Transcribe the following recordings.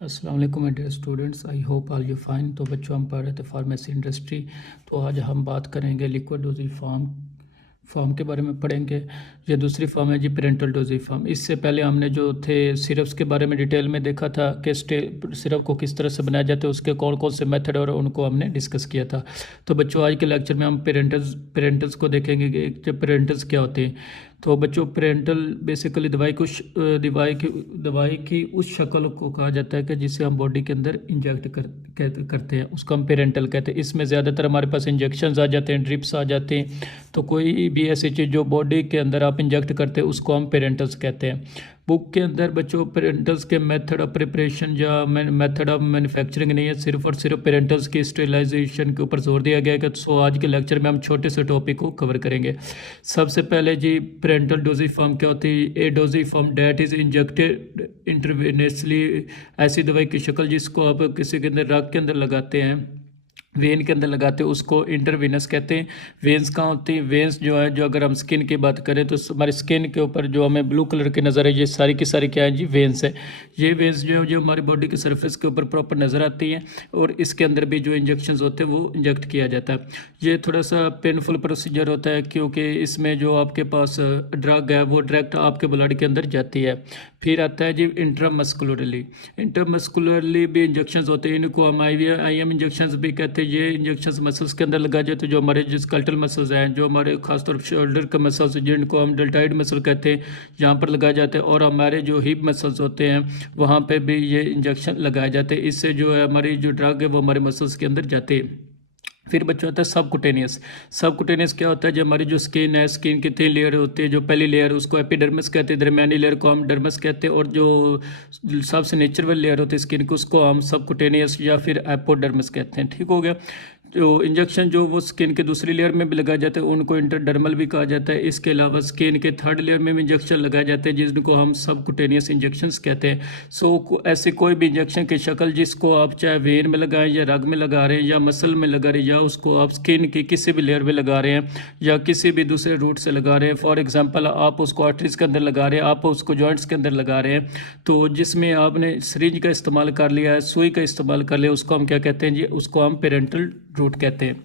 अस्सलाम वालेकुम my dear students, I hope all you fine. तो बच्चों, हम पढ़ रहे थे फार्मेसी इंडस्ट्री। तो आज हम बात करेंगे लिक्विड डोजेज फॉर्म के बारे में पढ़ेंगे। ये दूसरी फॉर्म है जी, पेरेंटल डोजेज फॉर्म। इससे पहले हमने जो थे सिरप्स के बारे में डिटेल में देखा था कि सिरप को किस तरह से बनाया जाता है, उसके कौन कौन से मेथड और उनको हमने डिस्कस किया था। तो बच्चों, आज के लेक्चर में हम पेरेंटल्स को देखेंगे कि जब पेरेंटल्स क्या होते हैं। तो बच्चों, पेरेंटल बेसिकली दवाई की उस शक्ल को कहा जाता है कि जिसे हम बॉडी के अंदर इंजेक्ट करते हैं, उसको हम पेरेंटल कहते हैं। इसमें ज़्यादातर हमारे पास इंजेक्शंस आ जाते हैं, ड्रिप्स आ जाते हैं। तो कोई भी ऐसी चीज़ जो बॉडी के अंदर आप इंजेक्ट करते हैं, उसको हम पेरेंटल्स कहते हैं। बुक के अंदर बच्चों पेरेंटल्स के मेथड ऑफ प्रिपरेशन या मेथड ऑफ मैन्युफैक्चरिंग नहीं है, सिर्फ और सिर्फ पेरेंटल्स की स्टेरिलाइजेशन के ऊपर जोर दिया गया है कि सो आज के लेक्चर में हम छोटे से टॉपिक को कवर करेंगे। सबसे पहले जी, पेरेंटल डोजेज फॉर्म क्या होती है। A dosage form that is injected intravenously, ऐसी दवाई की शक्ल जिसको आप किसी के अंदर रग के अंदर लगाते हैं, वेन के अंदर लगाते हैं, उसको इंटरवीनस कहते हैं। वेंस कहाँ होती है? वेंस जो है, जो अगर हम स्किन की बात करें तो हमारी स्किन के ऊपर जो हमें ब्लू कलर की नज़र है, ये सारी की सारी क्या है जी? वेंस है। ये वेंस जो है, जो हमारी बॉडी के सरफेस के ऊपर प्रॉपर नज़र आती है, और इसके अंदर भी जो इंजेक्शन होते हैं वो इंजेक्ट किया जाता है। ये थोड़ा सा पेनफुल प्रोसीजर होता है, क्योंकि इसमें जो आपके पास ड्रग है वो डायरेक्ट आपके ब्लड के अंदर जाती है। फिर आता है जी इंट्रामस्कुलरली भी इंजेक्शन होते हैं, इनको हम IM इंजेक्शन भी कहते हैं। ये इंजेक्शन मसल्स के अंदर लगाए जाते हैं, जो हमारे जो स्केलेटल मसल्स हैं, जो हमारे खासतौर पर शोल्डर के मसल्स जिनको हम डेल्टॉइड मसल कहते हैं, यहाँ पर लगाए जाते हैं। और हमारे जो हिप मसल्स होते हैं, वहाँ पे भी ये इंजेक्शन लगाए जाते हैं। इससे जो है हमारी जो ड्रग है वो हमारे मसल्स के अंदर जाते हैं। फिर बच्चों होता है सबकुटेनियस क्या होता है? जो हमारी जो स्किन है, स्किन की 3 लेयर होती है। जो पहली लेयर उसको एपिडर्मिस कहते हैं, दरमियानी लेयर को हम डर्मिस कहते हैं, और जो सबसे नेचुरल लेयर होती है स्किन की, उसको हम सबकुटेनियस या फिर एपोडर्मिस कहते हैं। ठीक हो गया। जो इंजेक्शन जो वो स्किन के दूसरी लेयर में भी लगाए जाते हैं, उनको इंटरडर्मल भी कहा जाता है। इसके अलावा स्किन के 3rd लेयर में भी इंजेक्शन लगाए जाते हैं, जिनको हम सबकुटेनियस इंजेक्शंस कहते हैं। ऐसे कोई भी इंजेक्शन की शक्ल जिसको आप चाहे वेन में लगाएं, या रग में लगा रहे हैं, या मसल में लगा रहे हैं, या उसको आप स्किन की किसी भी लेयर में लगा रहे हैं, या किसी भी दूसरे रूट से लगा रहे हैं। फॉर एग्जाम्पल, आप उसको आर्टरीज के अंदर लगा रहे हैं, आप उसको जॉइंट्स के अंदर लगा रहे हैं, तो जिसमें आपने सिरिंज का इस्तेमाल कर लिया है, सुई का इस्तेमाल कर लिया, उसको हम क्या कहते हैं जी? उसको हम पेरेंटल रूट कहते हैं।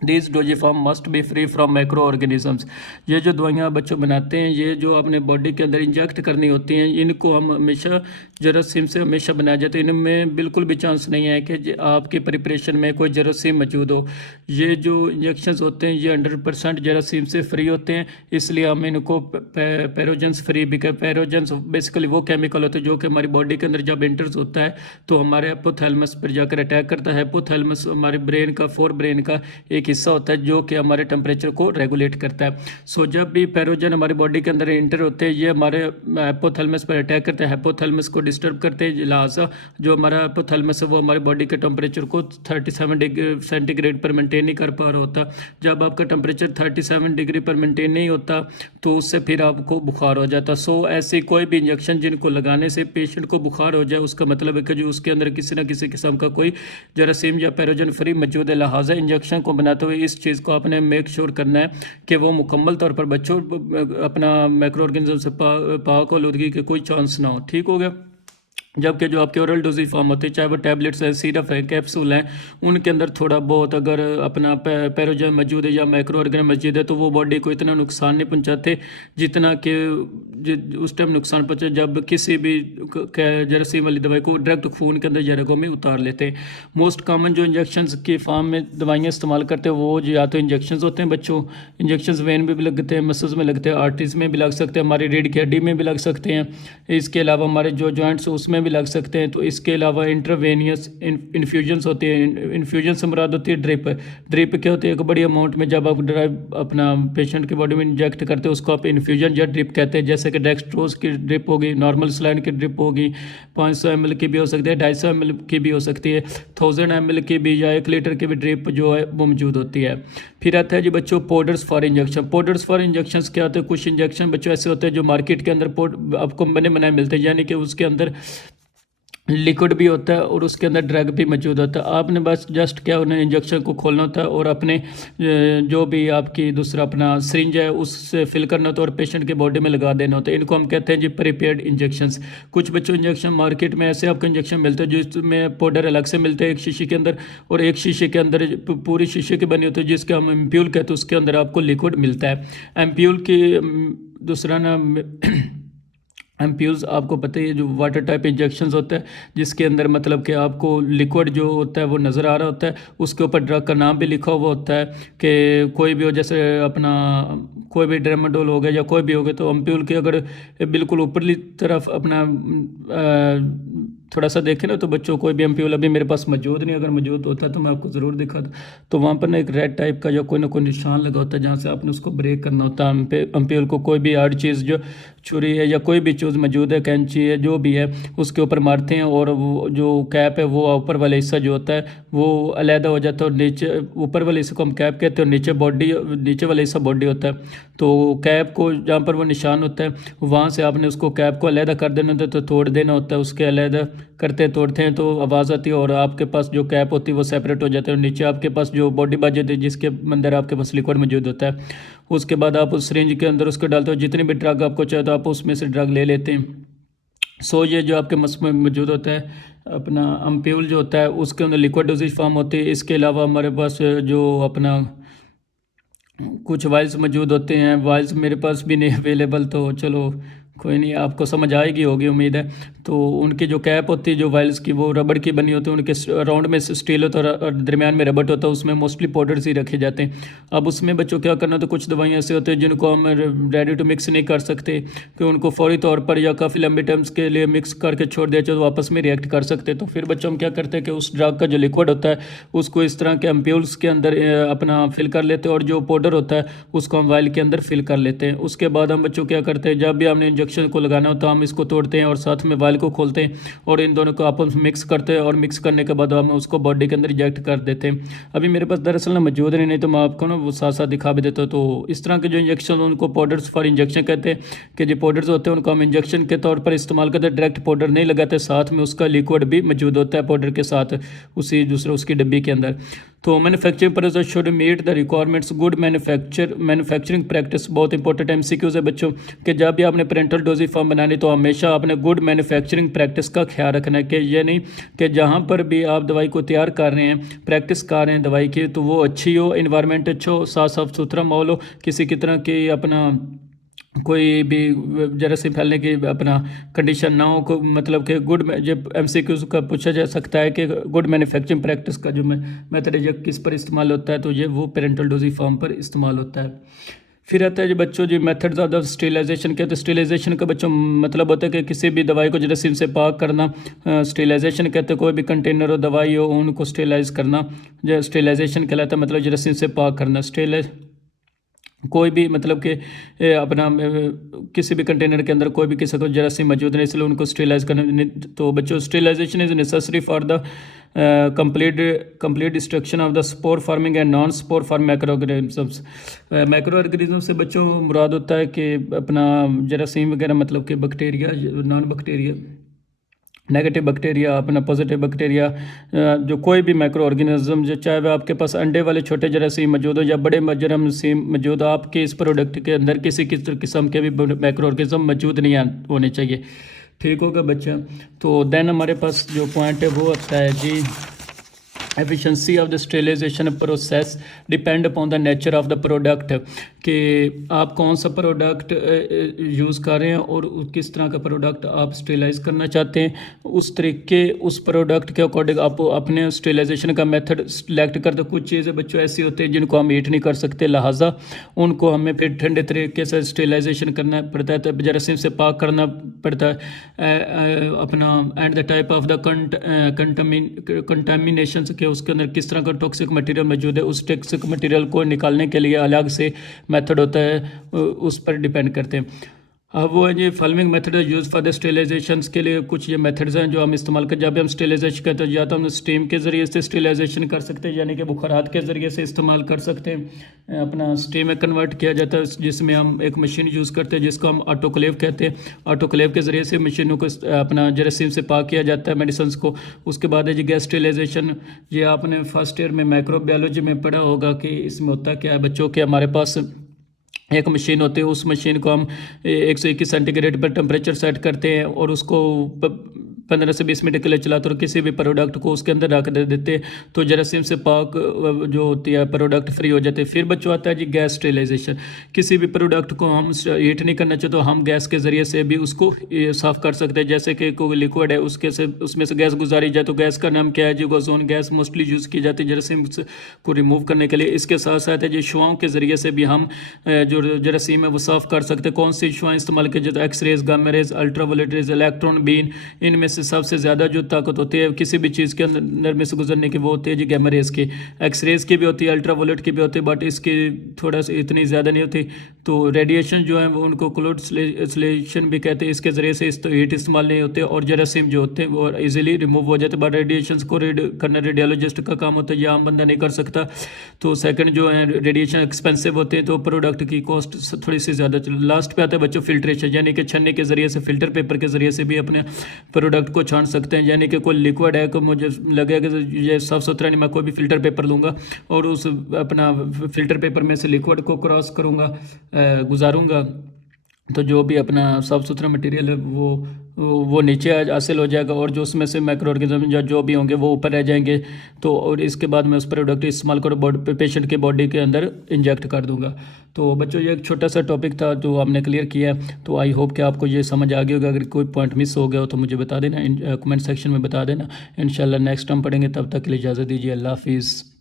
These dosage form must be free from microorganisms। ये जो दवाइयाँ बच्चों बनाते हैं, ये जो अपने बॉडी के अंदर इंजेक्ट करनी होती हैं, इनको हम हमेशा जरासीम से हमेशा बनाए जाते हैं। इनमें बिल्कुल भी चांस नहीं है कि आपकी प्रिपरेशन में कोई जरासीम मौजूद हो। ये जो इंजेक्शंस होते हैं, ये 100% जरासीम से फ्री होते हैं, इसलिए हम इनको पैरोजेंस फ्री भी कहते हैं। पैरोजेंस बेसिकली वो केमिकल होते हैं जो कि हमारी बॉडी के अंदर जब एंटर्स होता है तो हमारे एपोथैलेमस पर जाकर अटैक करता है। एपोथैलेमस हमारे ब्रेन का ब्रेन का एक हिस्सा होता है जो कि हमारे टेम्परेचर को रेगुलेट करता है। जब भी पैरोजन हमारी बॉडी के अंदर एंटर होते हैं, ये हमारे एपोथैलेमस पर अटैक करते हैं, एपोथैलेमस को डिस्टर्ब करते हैं। लिहाजा जो हमारा एपोथैलेमस है वो हमारी बॉडी के टेम्परेचर को 37 डिग्री सेंटीग्रेड पर मेंटेन नहीं कर पा रहा होता। जब आपका टेम्परेचर 37 डिग्री पर मेंटेन नहीं होता तो उससे फिर आपको बुखार हो जाता। ऐसी कोई भी इंजेक्शन जिनको लगाने से पेशेंट को बुखार हो जाए, उसका मतलब है कि जो उसके अंदर किसी न किसी किस्म का कोई जरासीम या पैरोजन फ्री मौजूद है। लिहाजा इंजेक्शन को बनाते हुए इस चीज़ को आपने मेक श्योर करना है कि वो मुकम्मल तौर पर बच्चों अपना माइक्रो ऑर्गेनिज्म से पाक आलूदगी के कोई चांस ना हो। ठीक हो गया। जबकि जो आपके ओरल डोजेज फॉर्म होते हैं, चाहे वो टैबलेट्स है, सिरप है, कैप्सूल हैं, उनके अंदर थोड़ा बहुत अगर अपना पैरोजन मौजूद है या माइक्रो ऑर्गेनिज्म मौजूद है तो वो बॉडी को इतना नुकसान नहीं पहुंचाते जितना कि उस टाइम नुकसान पहुंचे जब किसी भी जरासीम वाली दवाई को डायरेक्ट खून के अंदर या रगों में उतार लेते हैं। मोस्ट कॉमन जो इंजेक्शन की फॉर्म में दवाइयाँ इस्तेमाल करते हैं वो या तो इंजेक्शन होते हैं बच्चों। इंजेक्शन वेन में भी लगते हैं, मसल्स में लगते हैं, आर्टरीज में भी लग सकते हैं, हमारी रीढ़ की हड्डी में भी लग सकते हैं। इसके अलावा हमारे जो जॉइंट्स उसमें भी लग सकते हैं। तो इसके अलावा इंट्रावेनियस इन्फ्यूजन्स होती है। इन्फ्यूजन से मुराद होती है ड्रिप क्या होती है? एक बड़ी अमाउंट में जब आप ड्राइव अपना पेशेंट की बॉडी में इंजेक्ट करते हैं उसको आप इन्फ्यूजन या ड्रिप कहते हैं। जैसे कि डेक्सट्रोज की ड्रिप होगी, नॉर्मल सलाइन की ड्रिप होगी, 500 ml की भी हो सकती है, 250 ml की भी हो सकती है, 1000 ml की भी या 1 लीटर की भी ड्रिप जो है वो मौजूद होती है। फिर आता है जी बच्चों powders for injection. Powders for injection क्या होते हैं? कुछ इंजेक्शन बच्चों ऐसे होते हैं जो मार्केट के अंदर आपको बने बनाए मिलते हैं, यानी कि उसके अंदर लिक्विड भी होता है और उसके अंदर ड्रग भी मौजूद होता है। आपने बस जस्ट क्या उन्हें इंजेक्शन को खोलना होता है और अपने जो भी आपकी दूसरा अपना सिरिंज है उससे फिल करना होता है और पेशेंट के बॉडी में लगा देना होता है। इनको हम कहते हैं जी प्रीपेड इंजेक्शंस। कुछ बच्चों इंजेक्शन मार्केट में ऐसे आपको इंजेक्शन मिलते हैं जिसमें पाउडर अलग से मिलते हैं एक शीशी के अंदर, और एक शीशे के अंदर पूरी शीशे की बनी होती है जिसके हम एम्प्यूल कहते हैं, उसके अंदर आपको लिक्विड मिलता है। एम्प्यूल की दूसरा नाम एम्प्यूल्स आपको पता ही है, जो वाटर टाइप इंजेक्शंस होता है जिसके अंदर मतलब कि आपको लिक्विड जो होता है वो नज़र आ रहा होता है, उसके ऊपर ड्रग का नाम भी लिखा हुआ होता है कि कोई भी हो, जैसे अपना कोई भी ड्रामाडोल हो गया या कोई भी हो गया, तो एम्प्यूल के अगर बिल्कुल ऊपरली तरफ अपना थोड़ा सा देखें ना तो बच्चों कोई भी एम्प्यूल अभी मेरे पास मौजूद नहीं, अगर मौजूद होता है तो मैं आपको ज़रूर दिखाता। तो वहाँ पर ना एक रेड टाइप का जो कोई ना कोई निशान लगा होता है जहाँ से आपने उसको ब्रेक करना होता है। एम्प्यूल को कोई भी हार्ड चीज़ जो छुरी है या कोई भी चीज़ मौजूद है, कैंची है, जो भी है, उसके ऊपर मारते हैं और वो जो कैप है वो ऊपर वाला हिस्सा जो होता है वो अलहदा हो जाता है और नीचे ऊपर वाले हिस्से को हम कैप कहते हैं और नीचे बॉडी, नीचे वाला हिस्सा बॉडी होता है। तो कैप को जहाँ पर वो निशान होता है वहाँ से आपने उसको कैप को अलहदा कर देना होता है, तो तोड़ देना होता है। उसके अलहदा करते तोड़ते हैं तो आवाज़ आती है और आपके पास जो कैप होती है वो सेपरेट हो जाता है और नीचे आपके पास जो बॉडी बाज जाती है जिसके अंदर आपके पास लिक्विड मौजूद होता है। उसके बाद आप उस सिरिंज के अंदर उसको डालते हो, जितनी भी ड्रग आपको चाहिए तो आप उसमें से ड्रग ले लेते हैं। सो ये जो आपके मस में मौजूद होता है अपना अम्प्यूल जो होता है उसके अंदर लिक्विड डोजेज फॉर्म होती है। इसके अलावा हमारे पास जो अपना कुछ वाइल्स मौजूद होते हैं, वाइल्स मेरे पास भी नहीं अवेलेबल, तो चलो कोई नहीं, आपको समझ आएगी होगी उम्मीद है। तो उनकी जो कैप होती है जो वाइल्स की वो रबड़ की बनी होती है, उनके राउंड में स्टील होता है और दरमियान में रबड़ होता है, उसमें मोस्टली पाउडर्स ही रखे जाते हैं। अब उसमें बच्चों क्या करना, तो कुछ दवाइयाँ ऐसे होती हैं जिनको हम रेडी टू मिक्स नहीं कर सकते कि उनको फौरी तौर पर या काफ़ी लंबे टाइम्स के लिए मिक्स करके छोड़ दिया जाए तो आपस में रिएक्ट कर सकते हैं। तो फिर बच्चों हम क्या करते हैं कि उस ड्रग का जो लिक्विड होता है उसको इस तरह के एम्प्यूल्स के अंदर अपना फिल कर लेते हैं और जो पाउडर होता है उसको हम वाइल के अंदर फिल कर लेते हैं। उसके बाद हम बच्चों क्या करते हैं, जब भी हमने इंजेक्शन को लगाना होता है हम इसको तोड़ते हैं और साथ में वाइल को खोलते हैं और इन दोनों को आपस में मिक्स करते हैं और मिक्स करने के बाद हम उसको बॉडी के अंदर इंजेक्ट कर देते हैं। अभी मेरे पास दरअसल ना मौजूद नहीं तो मैं आपको ना वो साथ साथ दिखा भी देता हूँ। तो इस तरह के जो इंजेक्शन उनको पाउडर्स फॉर इंजेक्शन कहते हैं कि जो पाउडर्स होते हैं उनको हम इंजेक्शन के तौर पर इस्तेमाल करते हैं, डायरेक्ट पाउडर नहीं लगाते, साथ में उसका लिक्विड भी मौजूद होता है पाउडर के साथ उसी दूसरे उसकी डब्बी के अंदर। तो manufacturing process should meet the requirements good manufacturing practice बहुत इंपॉर्टेंट एमसीक्यूज है बच्चों कि जब भी आपने पेरेंटल डोजेज फॉर्म बनानी तो हमेशा आपने गुड मैन्युफैक्चरिंग प्रैक्टिस का ख्याल रखना है कि ये नहीं कि जहाँ पर भी आप दवाई को तैयार कर रहे हैं, प्रैक्टिस कर रहे हैं दवाई की, तो वो अच्छी हो, इन्वायरमेंट अच्छा हो, साफ सुथरा माहौल हो, किसी की तरह की अपना कोई भी जरासीम फैलने की अपना कंडीशन ना हो को, मतलब कि गुड जब एमसीक्यूज का पूछा जा सकता है कि गुड मैन्युफैक्चरिंग प्रैक्टिस का जो मेथड है किस पर इस्तेमाल होता है, तो ये वो पेरेंटल डोजेज फॉर्म पर इस्तेमाल होता है। फिर आता है जो बच्चों जो मेथड्स ऑफ द स्टेरिलाइजेशन के, तो स्टेरिलाइजेशन का बच्चों मतलब होता है कि किसी भी दवाई को जरासीम से पाक करना, स्टेरिलाइजेशन कहते हैं कोई भी कंटेनर हो दवाई हो उनको स्टेरिलाइज करना, जो स्टेरिलाइजेशन कहलाता है, मतलब जरासीम से पाक करना। स्टेरिलाइज कोई भी मतलब कि अपना किसी भी कंटेनर के अंदर कोई भी किसी को जरासीम मौजूद नहीं, इसलिए उनको स्टेरिलाइज करना। तो बच्चों sterilization is necessary for the complete destruction of the spore forming and non spore form microorganisms. Microorganism से बच्चों मुराद होता है कि अपना जरासीम वगैरह, मतलब कि bacteria, non bacteria, negative bacteria, अपना पॉजिटिव बैक्टीरिया, जो कोई भी माइक्रो ऑर्गेनिज्म, जो चाहे वह आपके पास अंडे वाले छोटे जरासीम मौजूद हो या बड़े जरासीम मौजूद हो, आपके इस प्रोडक्ट के अंदर किसी किस्म के भी माइक्रो ऑर्गेनिज्म मौजूद नहीं होने चाहिए। ठीक होगा बच्चा। तो देन हमारे पास जो पॉइंट है वो आता है जी, efficiency of the sterilization process depend upon the nature of the product, कि आप कौन सा प्रोडक्ट यूज़ कर रहे हैं और किस तरह का प्रोडक्ट आप स्टेरिलाइज करना चाहते हैं, उस तरीके उस प्रोडक्ट के अकॉर्डिंग आप अपने स्टेरिलाइजेशन का मेथड सिलेक्ट करते। कुछ चीज़ें बच्चों ऐसी होती हैं जिनको हम हीट नहीं कर सकते, लिहाजा उनको हमें फिर ठंडे तरीके से स्टेरिलाइजेशन करना पड़ता है, तो जरासीम से पाक करना पड़ता है अपना। And the type of the contamination के उसके अंदर किस तरह का टॉक्सिक मटेरियल मौजूद है, उस टॉक्सिक मटेरियल को निकालने के लिए अलग से मेथड होता है, उस पर डिपेंड करते हैं। अब वो है जी following method use for the sterilization के लिए कुछ ये मेथड्स हैं जो हम इस्तेमाल कर, जब भी हम स्टेरिलाइजेशन करते हैं या तो हम स्टीम के ज़रिए से स्टेरिलाइजेशन कर सकते हैं, यानी कि बुखारात के ज़रिए से इस्तेमाल कर सकते हैं। अपना स्टीम में कन्वर्ट किया जाता है, जिसमें हम एक मशीन यूज़ करते हैं जिसको हम ऑटोक्लेव कहते हैं। ऑटोक्लेव के ज़रिए से मशीनों को अपना जरासीम से पाक किया जाता है, मेडिसिन को। उसके बाद है जी गैस स्टेरिलाइजेशन। ये आपने फर्स्ट ईयर में माइक्रोबायोलॉजी में पढ़ा होगा कि इसमें होता क्या है बच्चों के, हमारे पास एक मशीन होती है, उस मशीन को हम 121 सेंटीग्रेड पर टेम्परेचर सेट करते हैं और उसको 15 से 20 मिनट के लिए चलाते और किसी भी प्रोडक्ट को उसके अंदर रख देते तो जरासीम से पाक जो होती है प्रोडक्ट फ्री हो जाते हैं। फिर बच्चों आता है जी गैस स्टेरिलाइजेशन। किसी भी प्रोडक्ट को हम हीट नहीं करना चाहिए तो हम गैस के ज़रिए से भी उसको साफ़ कर सकते हैं। जैसे कि कोई लिक्विड है उसमें से गैस गुजारी जाए तो गैस का नाम क्या है जी, ओजोन गैस मोस्टली यूज़ की जाती है जरासीम को रिमूव करने के लिए। इसके साथ साथ है जी शुआओं के ज़रिए से भी हम जो जरासीम है वो साफ़ कर सकते हैं। कौन सी शुआएँ इस्तेमाल की जाती है? X rays, gamma rays, ultraviolet rays, electron beam. इनमें से सबसे ज़्यादा जो ताकत होती है किसी भी चीज़ के अंदर में से गुजरने की वो होती है जी गामा रेज की। एक्सरेज की भी होती है, अल्ट्रावायलेट की भी होती है, बट इसकी थोड़ा सा इतनी ज़्यादा नहीं होती। तो रेडिएशन जो है वो उनको क्लोड इंसुलेशन भी कहते हैं। इसके ज़रिए से हीट इस्तेमाल नहीं होते और जरासीम जो होते हैं वो ईजिली रिमूव हो जाते हैं। बट रेडिएशन को रीड करना रेडियोलॉजिस्ट का काम होता है, ये आम बंदा नहीं कर सकता। तो सेकंड जो है रेडिएशन एक्सपेंसिव होते हैं तो प्रोडक्ट की कॉस्ट थोड़ी सी ज़्यादा। लास्ट पे आता है बच्चों फिल्ट्रेशन, यानी कि छन्ने के ज़रिए से फिल्टर पेपर के ज़रिए से भी अपने प्रोडक्ट को छान सकते हैं। यानी कि कोई लिक्विड है को मुझे लगेगा कि ये साफ़ सुथरा नहीं, मैं कोई भी फिल्टर पेपर लूँगा और उस अपना फिल्टर पेपर में से लिक्विड को क्रॉस करूँगा, गुजारूँगा, तो जो भी अपना साफ़ सुथरा मटेरियल है वो नीचे हासिल हो जाएगा और जो उसमें से माइक्रो ऑर्गेनिज्म या जो भी होंगे वो ऊपर रह जाएंगे। तो और इसके बाद मैं उस प्रोडक्ट इस्तेमाल कर पेशेंट के बॉडी के अंदर इंजेक्ट कर दूंगा। तो बच्चों ये एक छोटा सा टॉपिक था जो हमने क्लियर किया है। तो आई होप कि आपको ये समझ आ गया होगा। अगर कोई पॉइंट मिस हो गया हो तो मुझे बता देना, कमेंट सेक्शन में बता देना। इंशाल्लाह नेक्स्ट टाइम पढ़ेंगे, तब तक के लिए इजाज़त दीजिए। अल्लाह हाफिज़।